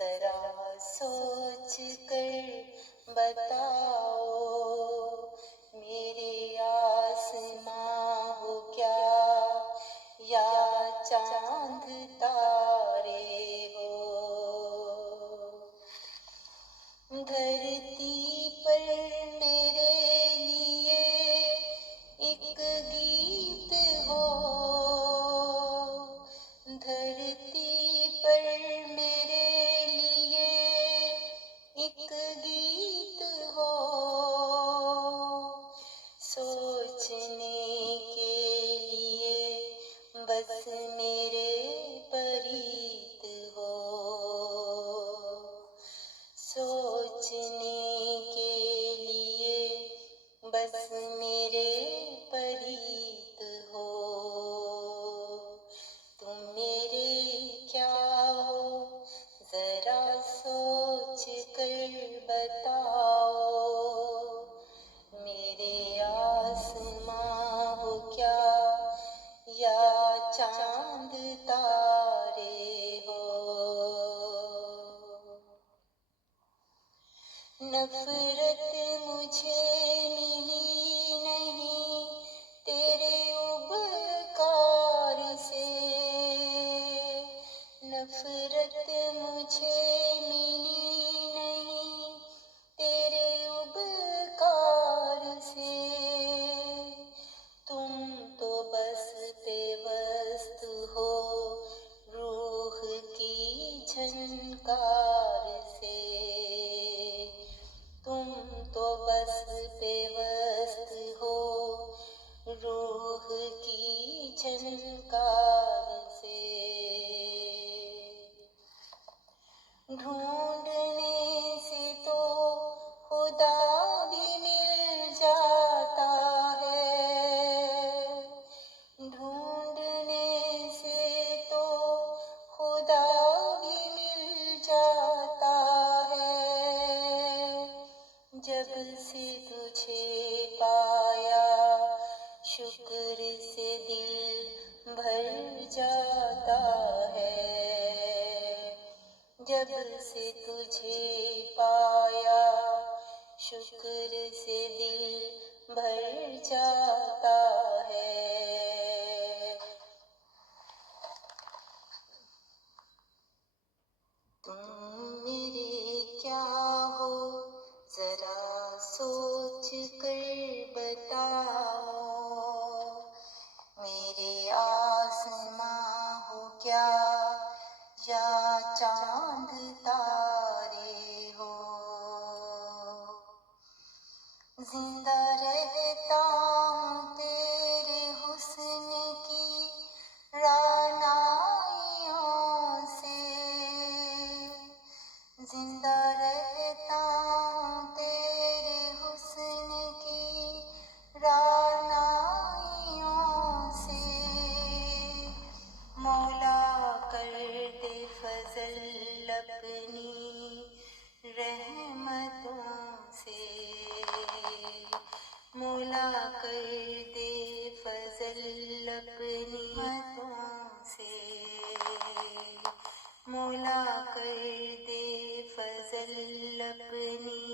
ذرا سوچ کر بتاؤ میرے آسماں ہو کیا یا چاند تارے ہو. دھرتی پر میرے لیے ایک گیت ہو، دھرتی پر میرے لیے ایک گیت ہو. سوچنے کے لیے بس میرے پریت ہو، سوچنے کے لیے بس میرے پریت ہو. تم میرے کیا ہو ذرا سوچ کر بتاؤ میرے آسماں ہو کیا یا چاند تارے ہو. نفرت مجھے ملی نہیں تیرے ابکار سے، نفرت مجھے ملی نہیں تیرے ابکار سے. تم تو بس پیوست ہو روح کی جھنکار سے، تم تو بس پیوست ہو روح کی جھنکار سے. ڈھونڈنے سے تو خدا بھی مل جاتا ہے، ڈھونڈنے سے تو خدا بھی مل جاتا ہے. جب سے تجھے پایا شکر سے دل بھر جاتا ہے، جب سے تجھے پایا شکر سے دل بھر جاتا ہے. تم میرے کیا ہو ذرا سوچ کر بتاؤ میرے آسماں ہو کیا یا چاند تارے ہو. زندہ رہتا ہوں تیرے حسن کی رعنائیوں سے، زندہ رہتا ہوں تیرے حسن کی رعنائیوں سے. مولا کر دے فضل اپنی رحمتوں سے، مولا کر دے فضل اپنی رحمتوں سے، مولا کر دے فضل اپنی